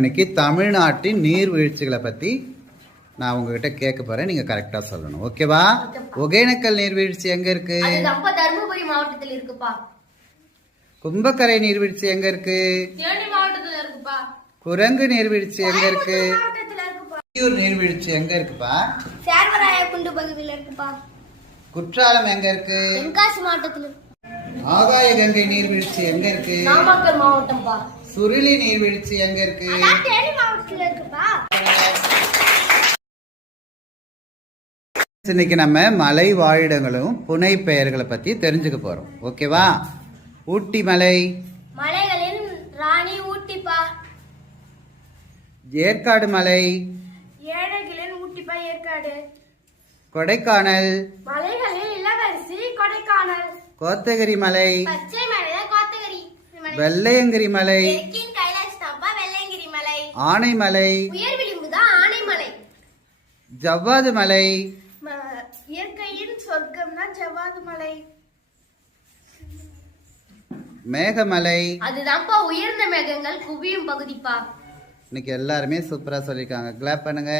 இன்னைக்கு தமிழ்நாட்டின் நீர்வீழ்ச்சிகளை பற்றி நான் உங்ககிட்ட கேட்க போகிறேன் நீங்கள் கரெக்டாக சொல்லணும். ஓகேவா ஒகேனக்கல் நீர்வீழ்ச்சி எங்கே இருக்கு? தருமபுரி மாவட்டத்தில் இருக்குப்பா. கும்பக்கரை நீர்வீழ்ச்சி எங்கே இருக்கு? குரங்கு நீர்வீழ்ச்சி எங்கே இருக்கு? நீர்வீழ்ச்சி எங்கே இருக்குப்பா? சேர்வராய குண்டு பகுதியில் இருக்குப்பா. குற்றாலம் எங்கே இருக்கு? தென்காசி மாவட்டத்தில் ஆகாய கங்கை நீர்வீழ்ச்சி எங்கே இருக்கு? நாமக்கல் மாவட்டம்ப்பா சுருளி நீர்வீழ்ச்சி எங்கே இருக்கு? இன்னைக்கு நம்ம மலை வாழிடங்களும் புனை பெயர்களை பற்றி தெரிஞ்சுக்க போகிறோம் ஓகேவா ஊட்டி மலை. மலைகளின் ராணி ஊட்டிப்பா. ஏற்காடு மலை. ஏழைகளின் ஊட்டிப்பா ஏற்காடு. கொடைக்கானல். மலைகளில் இளவரசி கொடைக்கானல். கோத்தகிரி மலை. பச்சை வெள்ளையங்கிரி மலை. ஆனைமலை. ஜவ்வாது மலை. இயற்கையின் சொர்க்கம் தான் ஜவ்வாது மலை. மேகமலை. அதுதான்ப்பா உயர்ந்த மேகங்கள் குவியும் பகுதிப்பா. இன்னைக்கு எல்லாருமே சூப்பராக சொல்லியிருக்காங்க கிளாப் பண்ணுங்க.